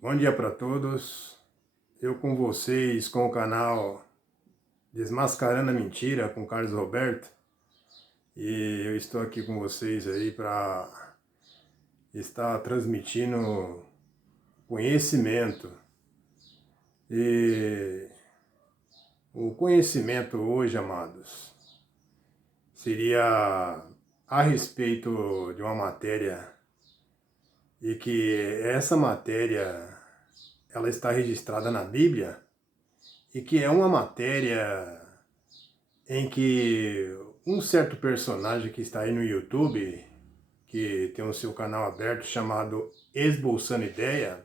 Bom dia para todos. Eu com vocês com o canal Desmascarando a Mentira com Carlos Roberto. E eu estou aqui com vocês aí para estar transmitindo conhecimento. E o conhecimento hoje, amados, seria a respeito de uma matéria e que essa matéria ela está registrada na Bíblia e que é uma matéria em que um certo personagem que está aí no YouTube, que tem o seu canal aberto chamado Esboçando Ideia,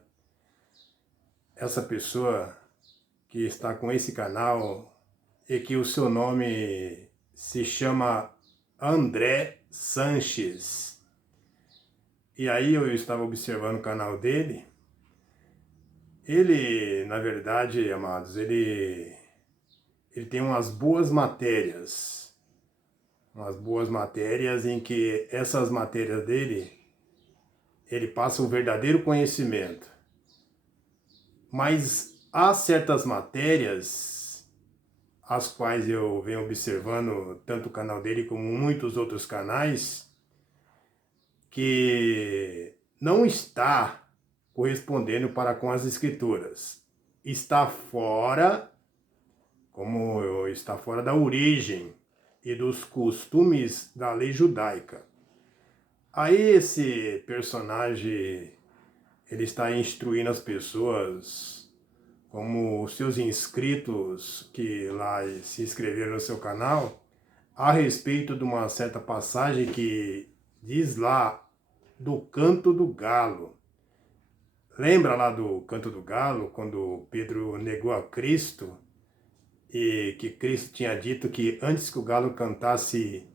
essa pessoa que está com esse canal e que o seu nome se chama André Sanches. E aí eu estava observando o canal dele. Ele, na verdade, amados, ele tem umas boas matérias em que essas matérias dele, ele passa o verdadeiro conhecimento. Mas há certas matérias, as quais eu venho observando, tanto o canal dele como muitos outros canais, que não está correspondendo para com as escrituras. Está fora, como está fora da origem e dos costumes da lei judaica. Aí esse personagem, ele está instruindo as pessoas, como os seus inscritos que lá se inscreveram no seu canal, a respeito de uma certa passagem que diz lá do canto do galo. Lembra lá do canto do galo, quando Pedro negou a Cristo e que Cristo tinha dito que antes que o galo cantasse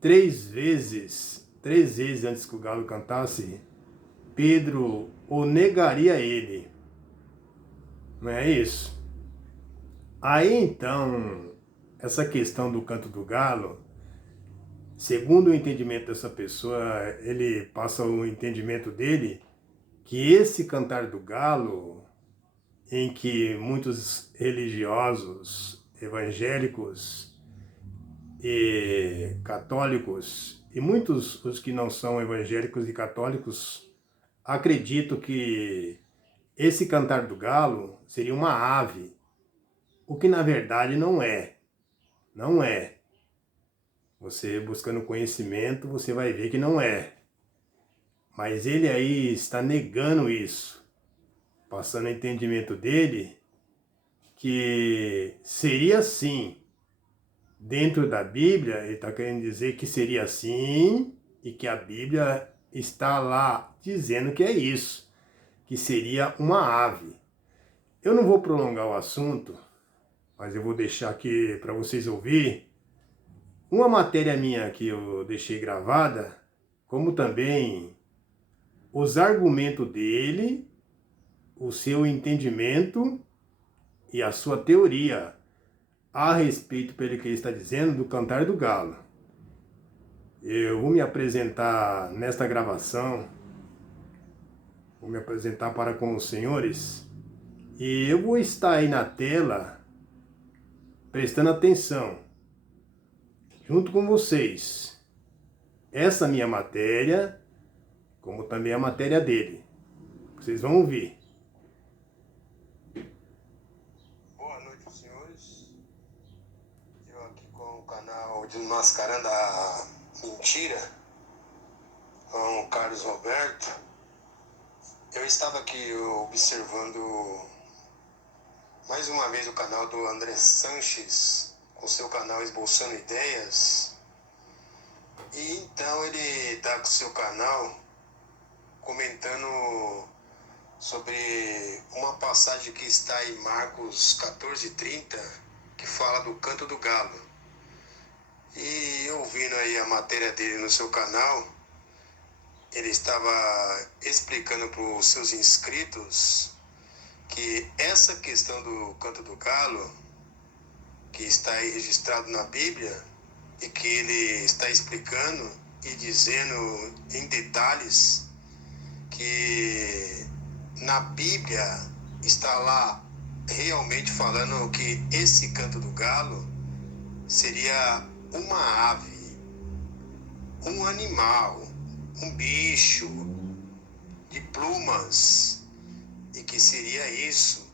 três vezes antes que o galo cantasse, Pedro o negaria ele. Não é isso? Aí então, essa questão do canto do galo, segundo o entendimento dessa pessoa, ele passa o entendimento dele que esse cantar do galo, em que muitos religiosos, evangélicos e católicos, e muitos os que não são evangélicos e católicos, acreditam que esse cantar do galo seria uma ave, o que na verdade não é. Não é. Você buscando conhecimento, você vai ver que não é. Mas ele aí está negando isso, passando o entendimento dele que seria assim. Dentro da Bíblia, ele está querendo dizer que seria assim e que a Bíblia está lá dizendo que é isso, que seria uma ave. Eu não vou prolongar o assunto, mas eu vou deixar aqui para vocês ouvir uma matéria minha que eu deixei gravada, como também os argumentos dele, o seu entendimento e a sua teoria a respeito pelo que ele está dizendo do cantar do galo. Eu vou me apresentar nesta gravação, vou me apresentar para com os senhores e eu vou estar aí na tela prestando atenção, junto com vocês, essa minha matéria, como também a matéria dele. Vocês vão ouvir. Boa noite, senhores. Eu aqui com o canal Desmascarando a Mentira, com o Carlos Roberto. Eu estava aqui observando mais uma vez o canal do André Sanches, com seu canal Esboçando Ideias. E então ele está com seu canal comentando sobre uma passagem que está em Marcos 14:30, que fala do canto do galo. E ouvindo aí a matéria dele no seu canal, ele estava explicando para os seus inscritos que essa questão do canto do galo, que está aí registrado na Bíblia, e que ele está explicando e dizendo em detalhes que na Bíblia está lá realmente falando que esse canto do galo seria uma ave, um animal, um bicho de plumas, e que seria isso.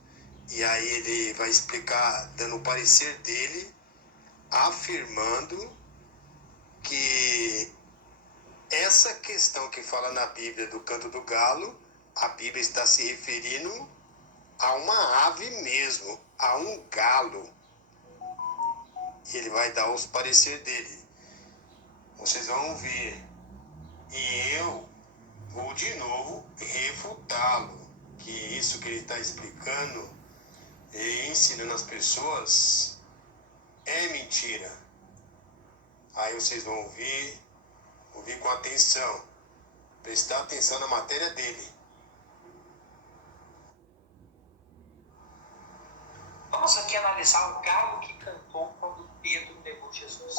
E aí ele vai explicar, dando o parecer dele, afirmando que essa questão que fala na Bíblia do canto do galo, a Bíblia está se referindo a uma ave mesmo, a um galo. E ele vai dar os parecer dele. Vocês vão ver. E eu vou de novo refutá-lo. Que isso que ele está explicando e ensinando as pessoas é mentira. Aí vocês vão ouvir com atenção. Prestar atenção na matéria dele. Vamos aqui analisar o galo que cantou quando Pedro negou Jesus.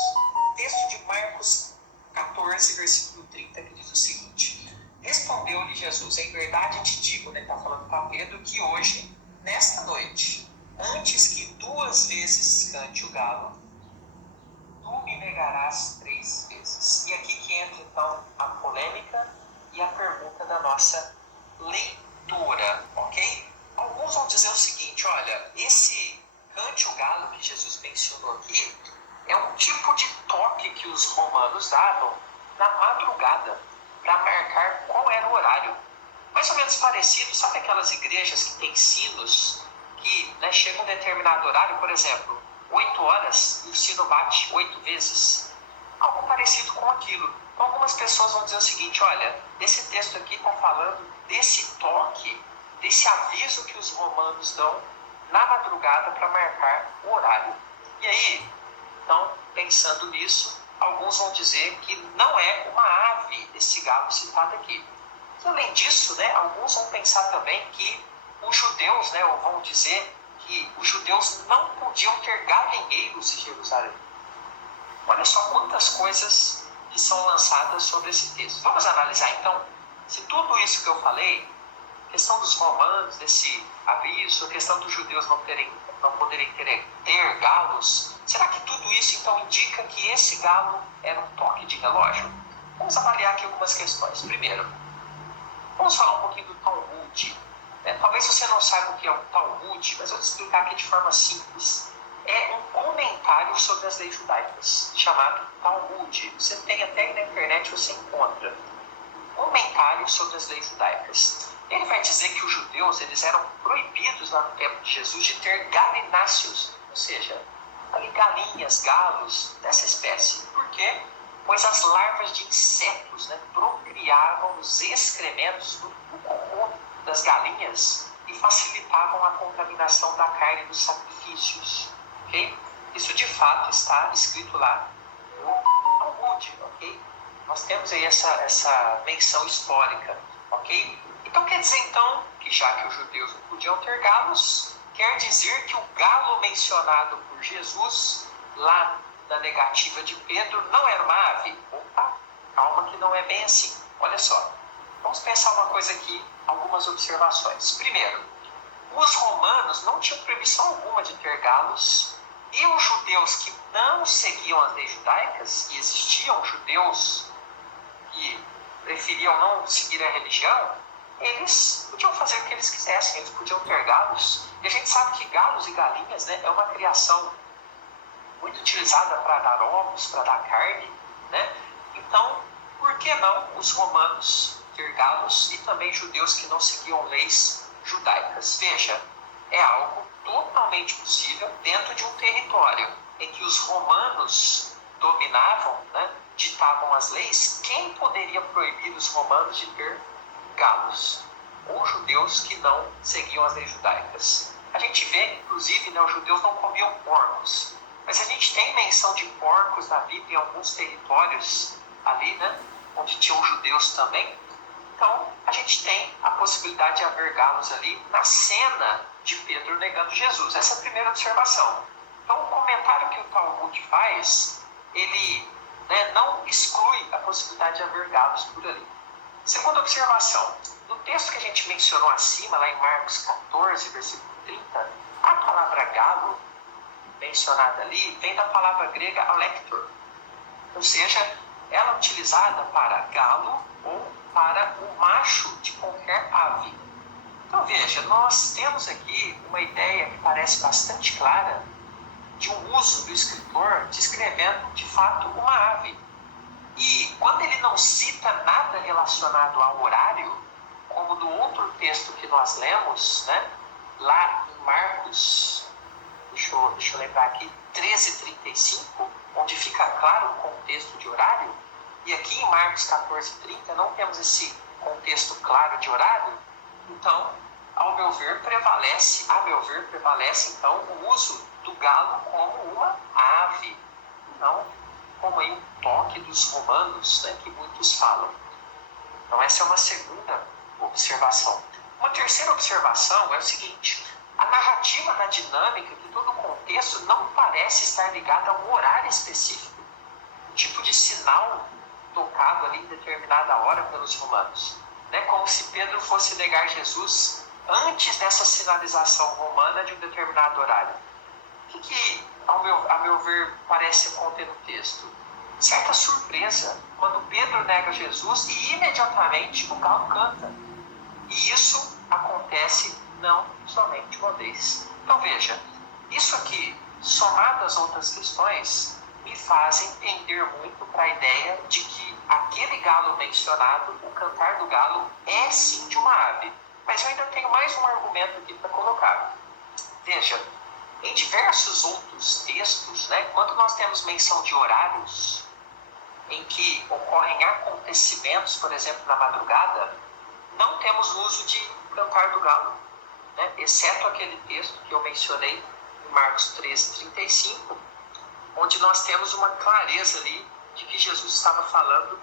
Texto de Marcos 14, versículo 30, que diz o seguinte: respondeu-lhe Jesus, em verdade te digo, né, está falando para Pedro, que hoje, nesta noite, antes que 2 vezes cante o galo, tu me negarás 3 vezes. E aqui que entra então a polêmica e a pergunta da nossa leitura, ok? Alguns vão dizer o seguinte: olha, esse cante o galo que Jesus mencionou aqui é um tipo de toque que os romanos davam na madrugada para marcar qual era o horário. Mais ou menos parecido, sabe aquelas igrejas que têm sinos que, né, chega um determinado horário, por exemplo, 8 horas e o sino bate 8 vezes? Algo parecido com aquilo. Então algumas pessoas vão dizer o seguinte: olha, esse texto aqui está falando desse toque, desse aviso que os romanos dão na madrugada para marcar o horário. E aí, então, pensando nisso, alguns vão dizer que não é uma ave esse galo citado aqui. E, além disso, né, alguns vão pensar também que os judeus, né, ou vão dizer que os judeus não podiam ter galinheiros em Jerusalém. Olha só quantas coisas que são lançadas sobre esse texto. Vamos analisar então se tudo isso que eu falei, a questão dos romanos, desse aviso, a questão dos judeus não poderem ter galos, será que tudo isso então indica que esse galo era um toque de relógio? Vamos avaliar aqui algumas questões. Primeiro, vamos falar um pouquinho do Talmud. Talvez você não saiba o que é um Talmud, mas eu vou te explicar aqui de forma simples. É um comentário sobre as leis judaicas, chamado Talmud. Você tem até aí na internet, você encontra comentário sobre as leis judaicas. Ele vai dizer que os judeus eles eram proibidos lá no tempo de Jesus de ter galináceos, ou seja, ali galinhas, galos dessa espécie. Por quê? Pois as larvas de insetos, né, procriavam os excrementos do cocô das galinhas e facilitavam a contaminação da carne dos sacrifícios. Okay? Isso de fato está escrito lá no Talmud. Okay? Nós temos aí essa menção histórica. Okay? Então quer dizer então que já que os judeus não podiam ter galos, quer dizer que o galo mencionado por Jesus lá na negativa de Pedro não era uma ave? Opa, calma que não é bem assim. Olha só, vamos pensar uma coisa aqui, algumas observações. Primeiro, os romanos não tinham proibição alguma de ter galos, e os judeus que não seguiam as leis judaicas, e existiam judeus que preferiam não seguir a religião, eles podiam fazer o que eles quisessem, eles podiam ter galos. E a gente sabe que galos e galinhas, né, é uma criação muito utilizada para dar ovos, para dar carne, né? Então, por que não os romanos ter galos e também judeus que não seguiam leis judaicas? Veja, é algo totalmente possível dentro de um território em que os romanos dominavam, né, ditavam as leis. Quem poderia proibir os romanos de ter galos? Ou judeus que não seguiam as leis judaicas. A gente vê, inclusive, né, os judeus não comiam porcos, mas a gente tem menção de porcos na Bíblia em alguns territórios ali, né, onde tinham judeus também. Então, a gente tem a possibilidade de haver galos ali na cena de Pedro negando Jesus. Essa é a primeira observação. Então, o comentário que o Talmud faz, ele, né, não exclui a possibilidade de haver galos por ali. Segunda observação, No texto que a gente mencionou acima, lá em Marcos 14, versículo 30, a palavra galo, mencionada ali, vem da palavra grega alector, ou seja, ela é utilizada para galo ou para o macho de qualquer ave. Então veja, nós temos aqui uma ideia que parece bastante clara de um uso do escritor descrevendo de fato uma ave. E quando ele não cita nada relacionado ao horário, como no outro texto que nós lemos, né, lá em Marcos, deixa eu lembrar aqui, 13:35, onde fica claro o contexto de horário, e aqui em Marcos 14:30 não temos esse contexto claro de horário. Então, a meu ver prevalece então o uso do galo como uma ave, não como aí um toque dos romanos, né, que muitos falam. Então essa é uma segunda observação. Uma terceira observação é o seguinte: a narrativa da dinâmica de todo o contexto não parece estar ligada a um horário específico, um tipo de sinal tocado ali em determinada hora pelos romanos, né? Como se Pedro fosse negar Jesus antes dessa sinalização romana de um determinado horário. O que a meu ver, parece conter no texto? Certa surpresa quando Pedro nega Jesus e imediatamente o galo canta. E isso acontece não somente uma vez. Então veja, isso aqui, somado às outras questões, me fazem tender muito para a ideia de que aquele galo mencionado, o cantar do galo, é sim de uma ave. Mas eu ainda tenho mais um argumento aqui para colocar. Veja, em diversos outros textos, né, quando nós temos menção de horários em que ocorrem acontecimentos, por exemplo, na madrugada, não temos uso de cantar do galo, né, exceto aquele texto que eu mencionei em Marcos 13:35, onde nós temos uma clareza ali de que Jesus estava falando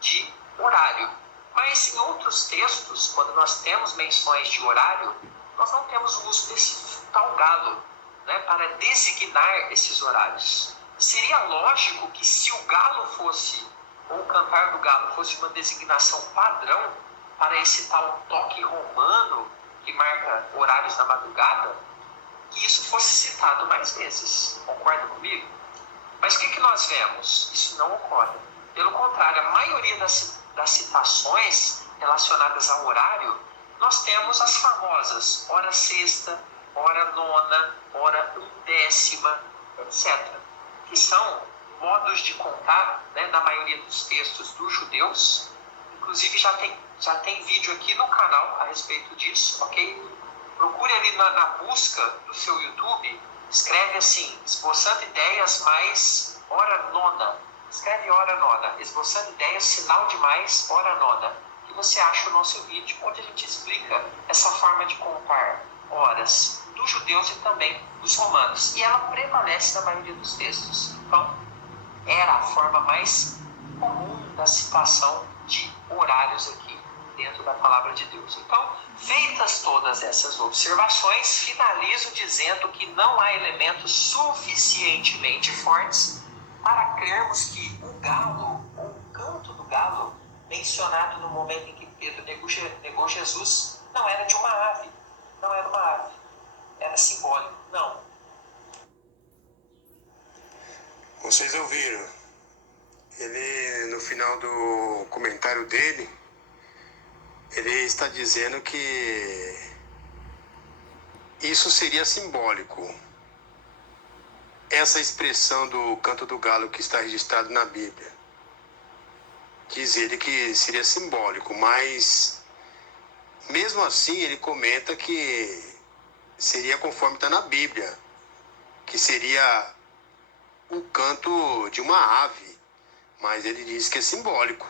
de horário. Mas em outros textos, quando nós temos menções de horário, nós não temos o uso desse tal galo, né, para designar esses horários. Seria lógico que se o galo fosse, ou o cantar do galo fosse uma designação padrão para esse tal toque romano que marca horários da madrugada, que isso fosse citado mais vezes. Concorda comigo? Mas o que nós vemos? Isso não ocorre. Pelo contrário, a maioria das citações relacionadas ao horário, nós temos as famosas hora sexta, hora nona, hora undécima, etc. Que são modos de contar, né, na maioria dos textos dos judeus. Inclusive já tem vídeo aqui no canal a respeito disso, ok? Procure ali na busca do seu YouTube, escreve assim, esboçando ideias mais hora nona. Escreve hora nona, esboçando ideias, sinal de mais, hora nona. E você acha o nosso vídeo onde a gente explica essa forma de contar horas dos judeus e também dos romanos. E ela prevalece na maioria dos textos. Então, era a forma mais comum da citação de horários aqui dentro da palavra de Deus. Então, feitas todas essas observações, finalizo dizendo que não há elementos suficientemente fortes para crermos que o galo, ou o canto do galo, mencionado no momento em que Pedro negou Jesus, não era de uma ave. Não era uma ave. Era simbólico. Não. Vocês ouviram? Ele, no final do comentário dele, ele está dizendo que isso seria simbólico. Essa expressão do canto do galo que está registrado na Bíblia. Diz ele que seria simbólico, mas mesmo assim ele comenta que seria conforme está na Bíblia, que seria o canto de uma ave, mas ele diz que é simbólico.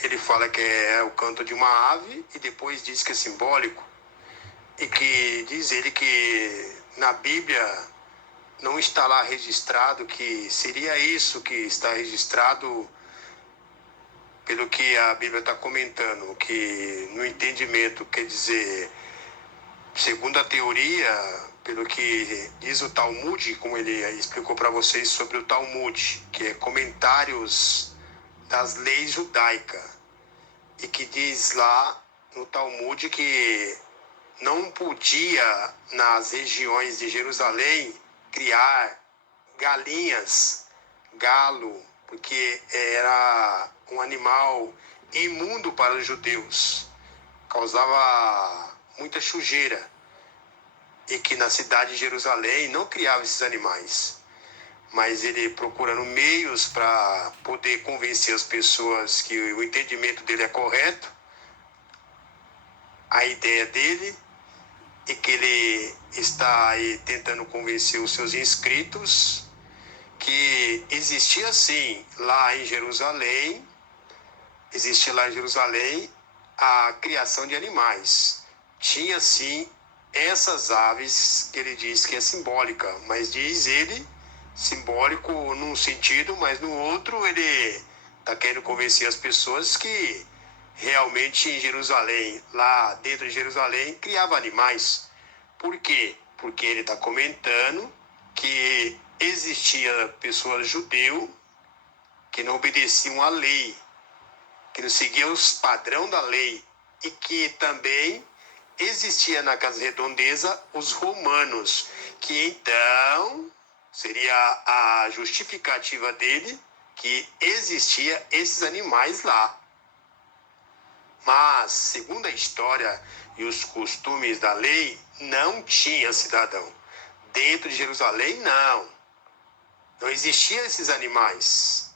Ele fala que é o canto de uma ave e depois diz que é simbólico. E que diz ele que na Bíblia não está lá registrado que seria isso que está registrado pelo que a Bíblia está comentando, que no entendimento quer dizer, segundo a teoria, pelo que diz o Talmud, como ele explicou para vocês sobre o Talmud, que é comentários das leis judaicas, e que diz lá no Talmud que não podia, nas regiões de Jerusalém, criar galinhas, galo, porque era um animal imundo para os judeus, causava muita sujeira, e que na cidade de Jerusalém não criava esses animais. Mas ele procurando meios para poder convencer as pessoas que o entendimento dele é correto, a ideia dele, e que ele está aí tentando convencer os seus inscritos que existia sim lá em Jerusalém, a criação de animais. Tinha sim essas aves que ele diz que é simbólica, mas diz ele simbólico num sentido, mas no outro ele está querendo convencer as pessoas que realmente em Jerusalém, lá dentro de Jerusalém, criava animais. Por quê? Porque ele está comentando que existia pessoas judeus que não obedeciam à lei, que não seguiam os padrões da lei, e que também existia na Casa Redondeza os romanos, que então seria a justificativa dele que existia esses animais lá. Mas, segundo a história e os costumes da lei, não tinha cidadão. Dentro de Jerusalém, não existiam esses animais.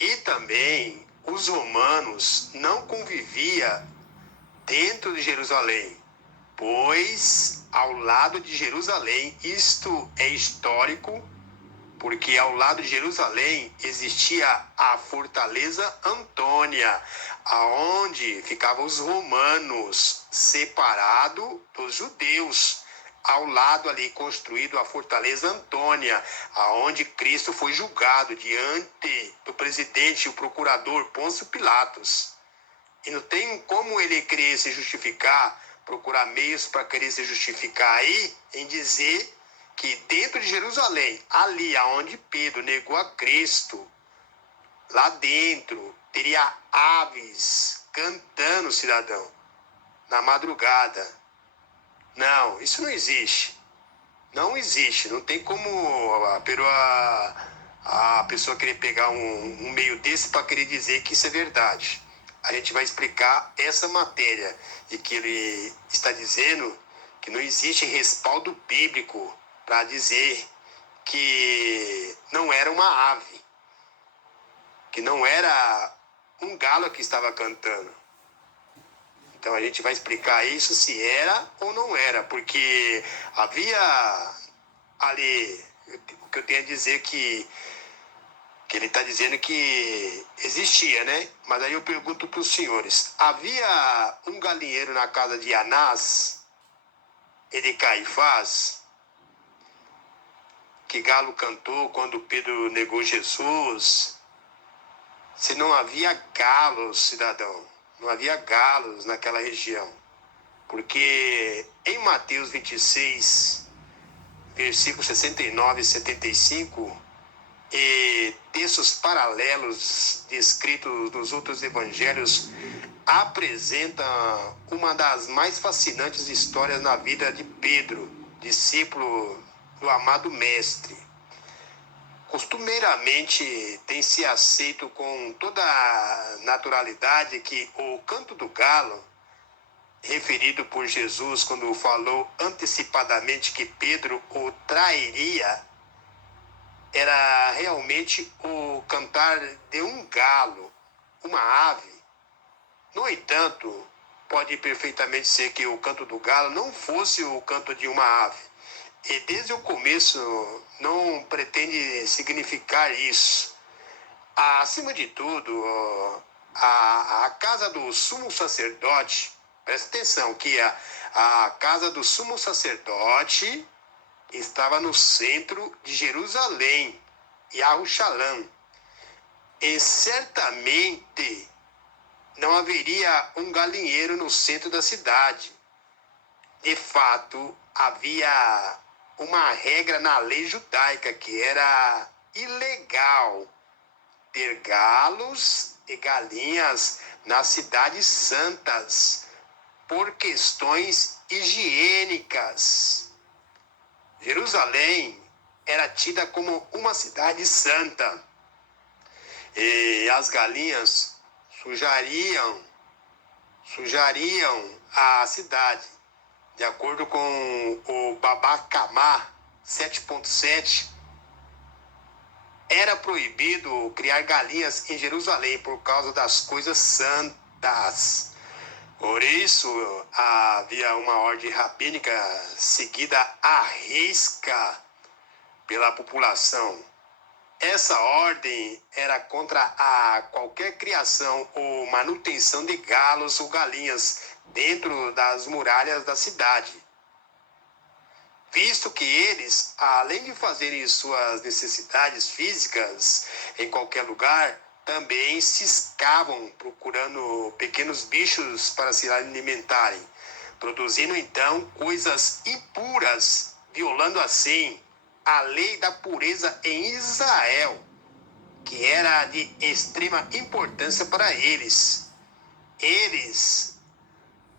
E também os romanos não conviviam dentro de Jerusalém, pois ao lado de Jerusalém, isto é histórico, porque ao lado de Jerusalém existia a fortaleza Antônia, aonde ficavam os romanos, separado dos judeus. Ao lado ali construído a fortaleza Antônia, aonde Cristo foi julgado diante do presidente e o procurador Pôncio Pilatos. E não tem como ele querer se justificar, procurar meios para querer se justificar aí, em dizer que dentro de Jerusalém, ali aonde Pedro negou a Cristo, lá dentro teria aves cantando, cidadão, na madrugada. Não, isso não existe. Não existe. Não tem como a pessoa querer pegar um meio desse para querer dizer que isso é verdade. A gente vai explicar essa matéria de que ele está dizendo que não existe respaldo bíblico para dizer que não era uma ave, que não era um galo que estava cantando. Então a gente vai explicar isso, se era ou não era, porque havia ali, o que eu tenho a dizer que ele está dizendo que existia, né? Mas aí eu pergunto para os senhores, havia um galinheiro na casa de Anás e de Caifás, que galo cantou quando Pedro negou Jesus? Se não havia galos, cidadão, não havia galos naquela região. Porque em Mateus 26, versículos 69 e 75, e textos paralelos descritos nos outros evangelhos, apresentam uma das mais fascinantes histórias na vida de Pedro, discípulo do amado Mestre. Costumeiramente tem se aceito com toda a naturalidade que o canto do galo, referido por Jesus quando falou antecipadamente que Pedro o trairia, era realmente o cantar de um galo, uma ave. No entanto, pode perfeitamente ser que o canto do galo não fosse o canto de uma ave. E desde o começo não pretende significar isso. Acima de tudo, a casa do sumo sacerdote, presta atenção que a casa do sumo sacerdote estava no centro de Jerusalém, Yahushalaim. E certamente não haveria um galinheiro no centro da cidade. De fato, havia uma regra na lei judaica que era ilegal ter galos e galinhas nas cidades santas, por questões higiênicas. Jerusalém era tida como uma cidade santa e as galinhas sujariam a cidade. De acordo com o Baba Kamá 7.7, era proibido criar galinhas em Jerusalém por causa das coisas santas. Por isso, havia uma ordem rabínica seguida à risca pela população. Essa ordem era contra a qualquer criação ou manutenção de galos ou galinhas dentro das muralhas da cidade, visto que eles, além de fazerem suas necessidades físicas em qualquer lugar, também ciscavam procurando pequenos bichos para se alimentarem, produzindo então coisas impuras, violando assim a lei da pureza em Israel, que era de extrema importância para eles. Eles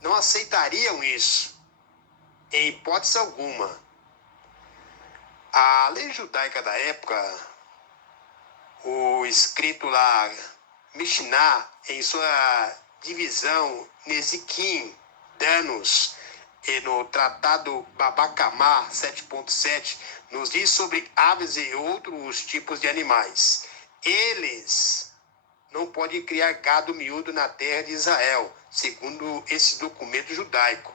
não aceitariam isso, em hipótese alguma. A lei judaica da época, o escrito lá, Mishnah, em sua divisão Nezikim, danos, e no tratado Baba Kamá 7.7, nos diz sobre aves e outros tipos de animais. Eles não podem criar gado miúdo na terra de Israel, segundo esse documento judaico.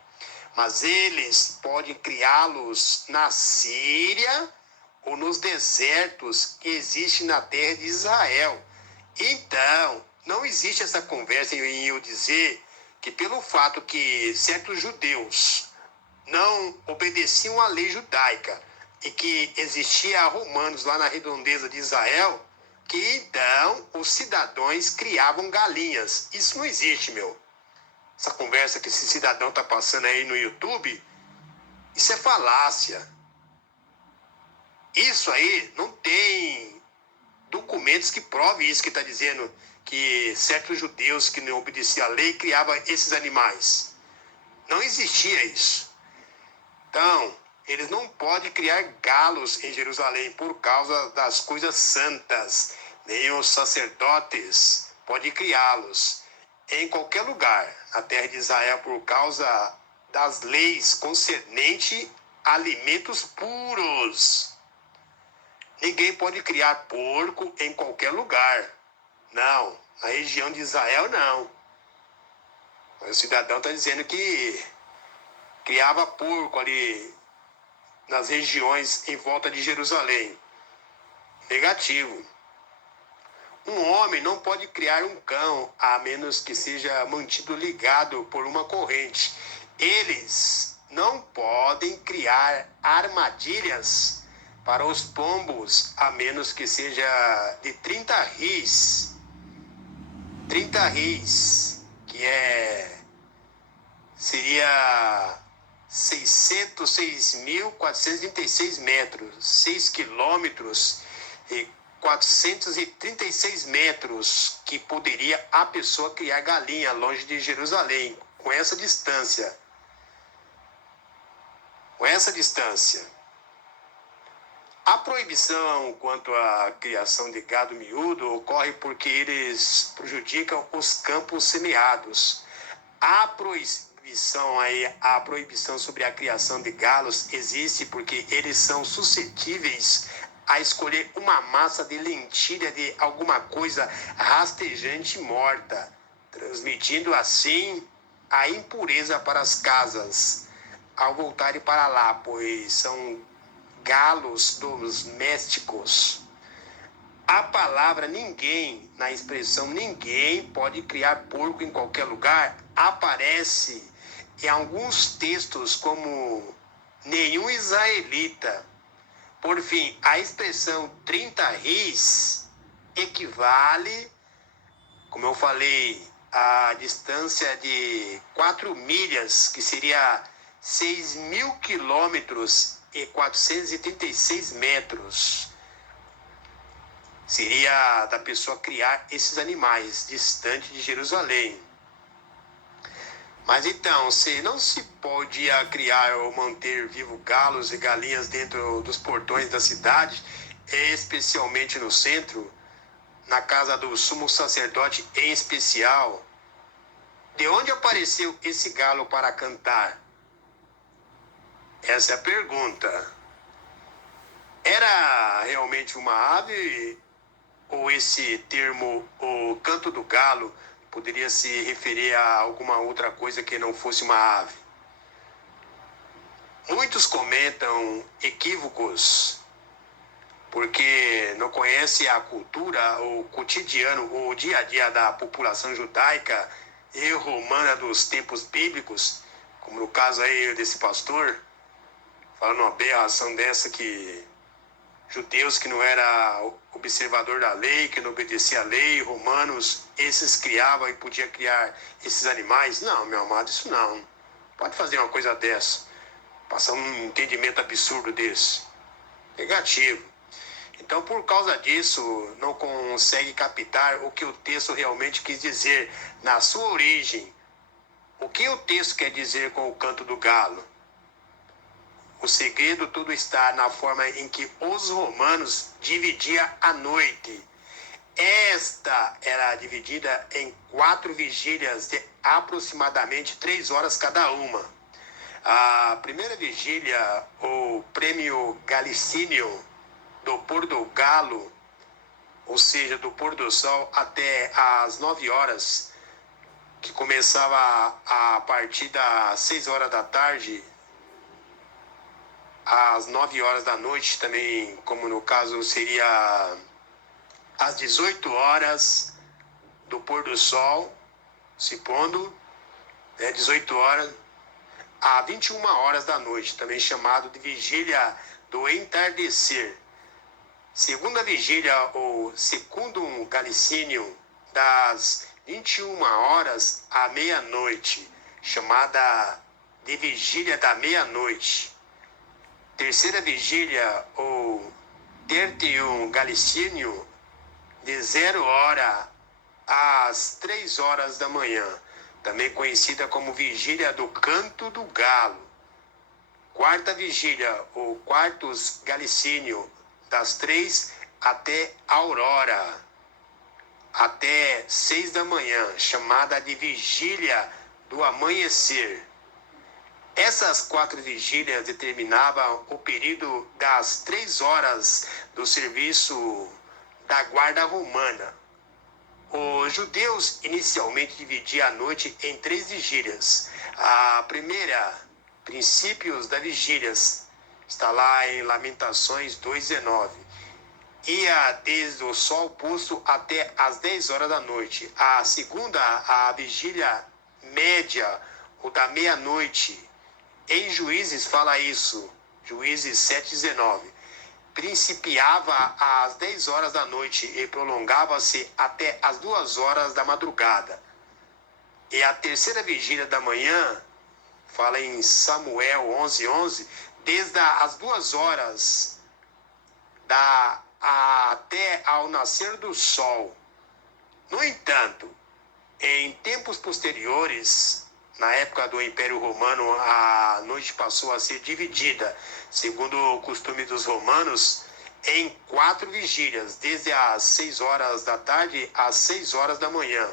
Mas eles podem criá-los na Síria ou nos desertos que existem na terra de Israel. Então, não existe essa conversa em eu dizer que pelo fato que certos judeus não obedeciam à lei judaica e que existia romanos lá na redondeza de Israel, que então os cidadãos criavam galinhas. Isso não existe, meu. Essa conversa que esse cidadão está passando aí no YouTube, isso é falácia. Isso aí não tem documentos que provem isso que está dizendo, que certos judeus que não obedeciam à lei criavam esses animais. Não existia isso. Então, eles não podem criar galos em Jerusalém por causa das coisas santas. Nem os sacerdotes podem criá-los em qualquer lugar na terra de Israel por causa das leis concernente a alimentos puros. Ninguém pode criar porco em qualquer lugar. Não, na região de Israel não. O cidadão está dizendo que criava porco ali nas regiões em volta de Jerusalém. Negativo. Um homem não pode criar um cão, a menos que seja mantido ligado por uma corrente. Eles não podem criar armadilhas para os pombos, a menos que seja de 30 ris. 30 ris, que seria 606.436 metros, 6 quilômetros e 436 metros que poderia a pessoa criar galinha longe de Jerusalém, com essa distância. A proibição quanto à criação de gado miúdo ocorre porque eles prejudicam os campos semeados. A proibição sobre a criação de galos existe porque eles são suscetíveis a escolher uma massa de lentilha de alguma coisa rastejante e morta, transmitindo assim a impureza para as casas ao voltarem para lá, pois são galos domésticos. A palavra ninguém, na expressão ninguém pode criar porco em qualquer lugar, aparece em alguns textos como nenhum israelita. Por fim, a expressão 30 ris equivale, como eu falei, a distância de 4 milhas, que seria 6.000 quilômetros e 436 metros. Seria da pessoa criar esses animais distante de Jerusalém. Mas então, se não se podia criar ou manter vivo galos e galinhas dentro dos portões da cidade, especialmente no centro, na casa do sumo sacerdote em especial, de onde apareceu esse galo para cantar? Essa é a pergunta. Era realmente uma ave ou esse termo, o canto do galo, poderia se referir a alguma outra coisa que não fosse uma ave? Muitos comentam equívocos porque não conhece a cultura, o cotidiano, o dia a dia da população judaica e romana dos tempos bíblicos, como no caso aí desse pastor, falando uma aberração dessa que judeus que não era observador da lei, que não obedecia à lei, romanos, esses criavam e podia criar esses animais. Não, meu amado, isso não. Pode fazer uma coisa dessa. Passar um entendimento absurdo desse. Negativo. Então, por causa disso, não consegue captar o que o texto realmente quis dizer na sua origem. O que o texto quer dizer com o canto do galo? O segredo tudo está na forma em que os romanos dividiam a noite. Esta era dividida em 4 vigílias de aproximadamente 3 horas cada uma. A primeira vigília, o prêmio Galicínio, do pôr do galo, ou seja, do pôr do sol até às 9 horas, que começava a partir das 6 horas da tarde, às 9 horas da noite também, como no caso seria às 18 horas do pôr do sol, se pondo, 18 horas, a 21 horas da noite, também chamado de vigília do entardecer. Segunda vigília, ou secundum galicínio, das 21 horas à meia-noite, chamada de vigília da meia-noite. Terceira vigília, ou tertium galicínio, de 0 hora às 3 horas da manhã, também conhecida como vigília do canto do galo. Quarta vigília, ou quartus galicínio, das 3 até a aurora, até 6 da manhã, chamada de vigília do amanhecer. Essas 4 vigílias determinavam o período das 3 horas do serviço da guarda romana. Os judeus inicialmente dividiam a noite em 3 vigílias. A primeira, princípios da vigílias, está lá em Lamentações 2:19. Ia desde o sol posto até as 10 horas da noite. A segunda, a vigília média, ou da meia-noite. Em Juízes fala isso, Juízes 7:19. Principiava às 10 horas da noite e prolongava-se até as 2 horas da madrugada. E a terceira vigília da manhã, fala em Samuel 11:11, desde as 2 horas até ao nascer do sol. No entanto, em tempos posteriores, na época do Império Romano, a noite passou a ser dividida, segundo o costume dos romanos, em 4 vigílias, desde as 6 horas da tarde às 6 horas da manhã,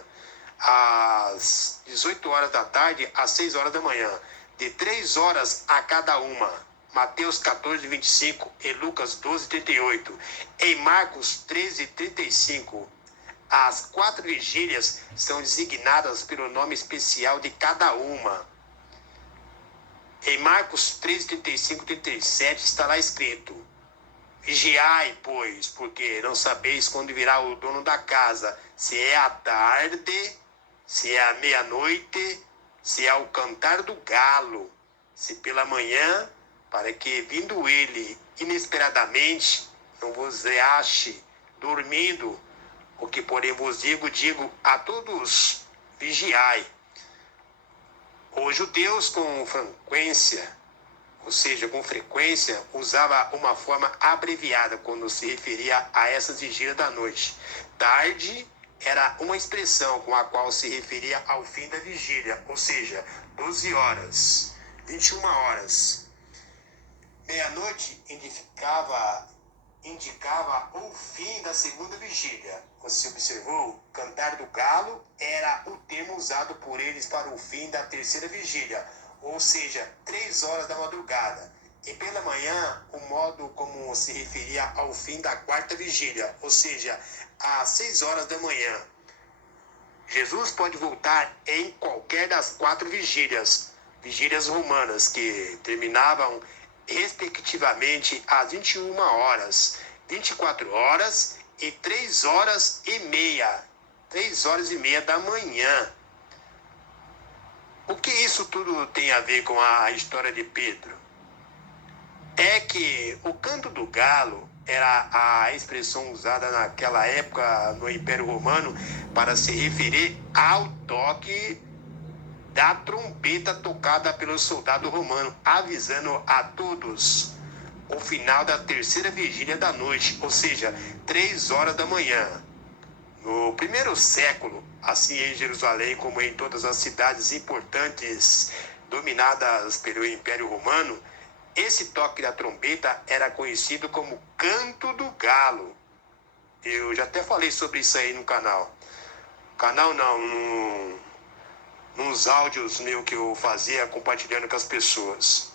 às 18 horas da tarde às 6 horas da manhã, de 3 horas a cada uma. Mateus 14:25 e Lucas 12:38. Em Marcos 13:35, as 4 vigílias são designadas pelo nome especial de cada uma. Em Marcos 13:35-37 está lá escrito: vigiai, pois, porque não sabeis quando virá o dono da casa, se é à tarde, se é à meia-noite, se é ao cantar do galo, se pela manhã, para que, vindo ele inesperadamente, não vos ache dormindo. O que, porém, vos digo a todos: vigiai. Os judeus, com frequência, usava uma forma abreviada quando se referia a essas vigílias da noite: tarde, era uma expressão com a qual se referia ao fim da vigília, ou seja, 12 horas, 21 horas. Meia-noite indicava o fim da segunda vigília. Você observou? Cantar do galo era o termo usado por eles para o fim da terceira vigília, ou seja, 3 horas da madrugada. E pela manhã, o modo como se referia ao fim da quarta vigília, ou seja, às 6 horas da manhã. Jesus pode voltar em qualquer das 4 vigílias romanas, que terminavam respectivamente às 21 horas, 24 horas e 3 horas e meia. 3 horas e meia da manhã. O que isso tudo tem a ver com a história de Pedro? É que o canto do galo era a expressão usada naquela época no Império Romano para se referir ao toque da trombeta tocada pelo soldado romano, avisando a todos o final da terceira vigília da noite, ou seja, 3 horas da manhã. No primeiro século, assim em Jerusalém como em todas as cidades importantes dominadas pelo Império Romano, esse toque da trombeta era conhecido como canto do galo. Eu já até falei sobre isso aí no canal. Canal não, nos áudios meio que eu fazia compartilhando com as pessoas.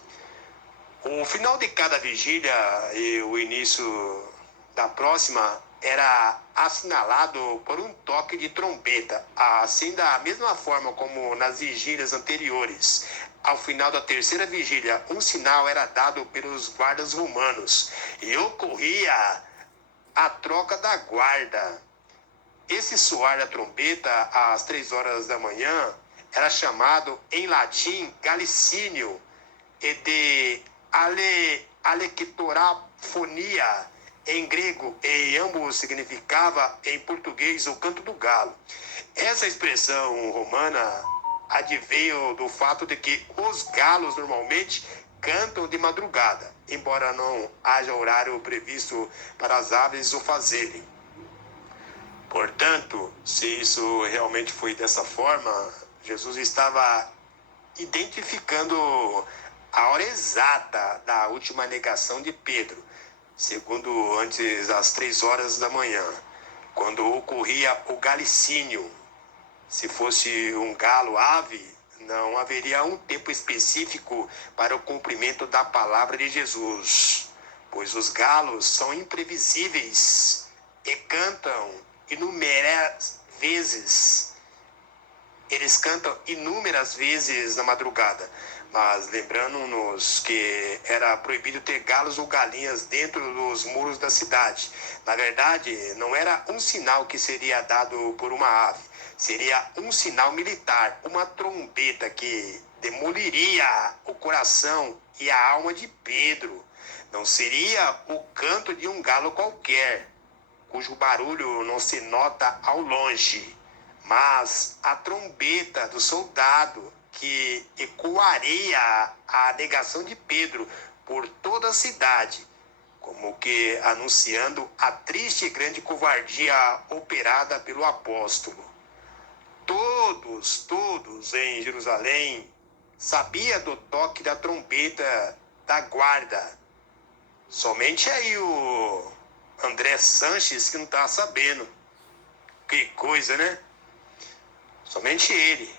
O final de cada vigília e o início da próxima era assinalado por um toque de trombeta, assim da mesma forma como nas vigílias anteriores. Ao final da terceira vigília, um sinal era dado pelos guardas romanos e ocorria a troca da guarda. Esse soar da trombeta às 3 horas da manhã era chamado em latim galicínio e de alequitorafonia em grego, e ambos significava em português o canto do galo. Essa expressão romana adveio do fato de que os galos normalmente cantam de madrugada, embora não haja horário previsto para as aves o fazerem. Portanto, se isso realmente foi dessa forma, Jesus estava identificando a hora exata da última negação de Pedro, segundo antes das 3 horas da manhã, quando ocorria o galicínio. Se fosse um galo ave, não haveria um tempo específico para o cumprimento da palavra de Jesus, pois os galos são imprevisíveis e cantam inúmeras vezes. Eles cantam inúmeras vezes na madrugada, mas lembrando-nos que era proibido ter galos ou galinhas dentro dos muros da cidade. Na verdade, não era um sinal que seria dado por uma ave, seria um sinal militar, uma trombeta que demoliria o coração e a alma de Pedro. Não seria o canto de um galo qualquer, cujo barulho não se nota ao longe, mas a trombeta do soldado que ecoaria a negação de Pedro por toda a cidade, como que anunciando a triste e grande covardia operada pelo apóstolo. Todos em Jerusalém sabiam do toque da trombeta da guarda. Somente aí o André Sanches que não está sabendo. Que coisa, né? Somente ele.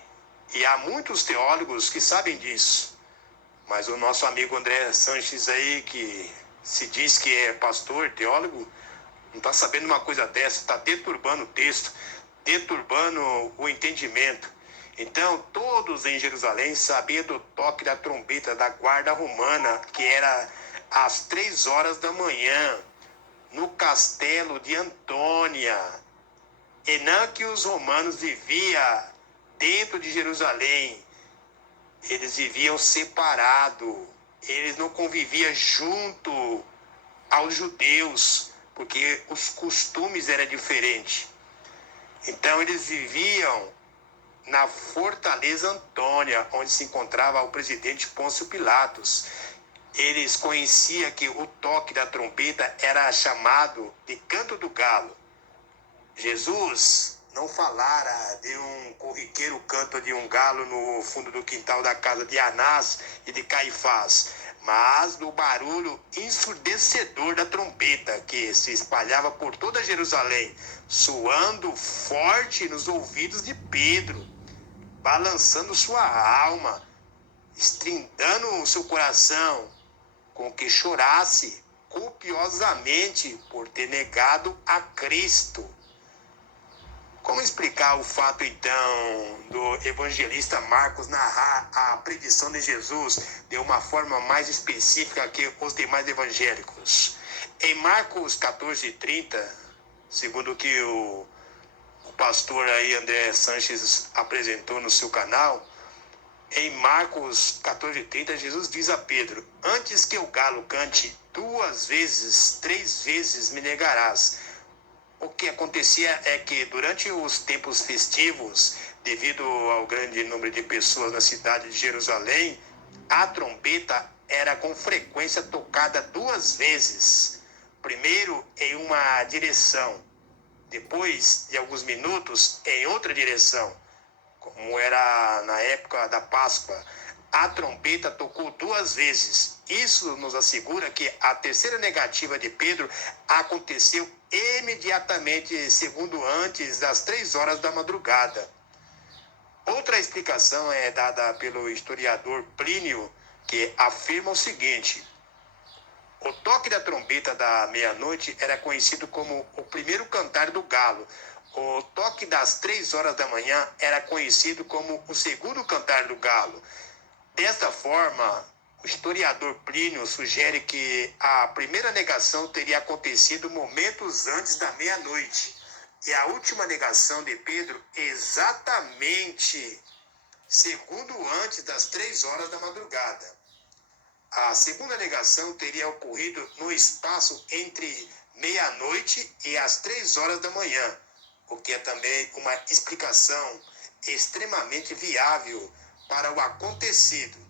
E há muitos teólogos que sabem disso. Mas o nosso amigo André Sanches aí, que se diz que é pastor, teólogo, não está sabendo uma coisa dessa, está deturbando o texto, deturbando o entendimento. Então, todos em Jerusalém sabiam do toque da trombeta da guarda romana, que era às 3 horas da manhã, no castelo de Antônia. E não que os romanos viviam dentro de Jerusalém, eles viviam separados, eles não conviviam junto aos judeus, porque os costumes eram diferentes. Então eles viviam na fortaleza Antônia, onde se encontrava o presidente Pôncio Pilatos. Eles conheciam que o toque da trombeta era chamado de canto do galo. Jesus não falara de um corriqueiro canto de um galo no fundo do quintal da casa de Anás e de Caifás, mas do barulho ensurdecedor da trombeta que se espalhava por toda Jerusalém, soando forte nos ouvidos de Pedro, balançando sua alma, estrindando o seu coração, com que chorasse copiosamente por ter negado a Cristo. Como explicar o fato, então, do evangelista Marcos narrar a predição de Jesus de uma forma mais específica que os demais evangélicos? Em Marcos 14:30, segundo o que o pastor aí André Sanches apresentou no seu canal, em Marcos 14:30, Jesus diz a Pedro: antes que o galo cante 2 vezes, 3 vezes me negarás. O que acontecia é que durante os tempos festivos, devido ao grande número de pessoas na cidade de Jerusalém, a trombeta era com frequência tocada 2 vezes. Primeiro em uma direção, depois de alguns minutos em outra direção. Como era na época da Páscoa, a trombeta tocou 2 vezes. Isso nos assegura que a terceira negativa de Pedro aconteceu imediatamente, segundo antes das 3 horas da madrugada. Outra explicação é dada pelo historiador Plínio, que afirma o seguinte: o toque da trombeta da meia-noite era conhecido como o primeiro cantar do galo. O toque das 3 horas da manhã era conhecido como o segundo cantar do galo. Desta forma, o historiador Plínio sugere que a primeira negação teria acontecido momentos antes da meia-noite e a última negação de Pedro exatamente segundo antes das 3 horas da madrugada. A segunda negação teria ocorrido no espaço entre meia-noite e as 3 horas da manhã, o que é também uma explicação extremamente viável para o acontecido.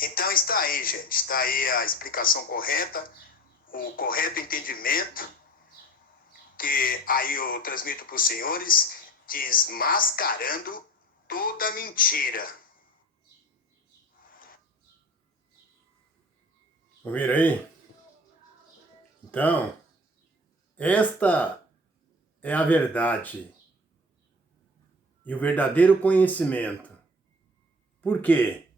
Então está aí, gente, está aí a explicação correta, o correto entendimento, que aí eu transmito para os senhores, desmascarando toda mentira. Ouviram aí? Então, esta é a verdade e o verdadeiro conhecimento. Por quê?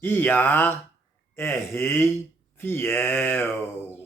Iá é rei fiel.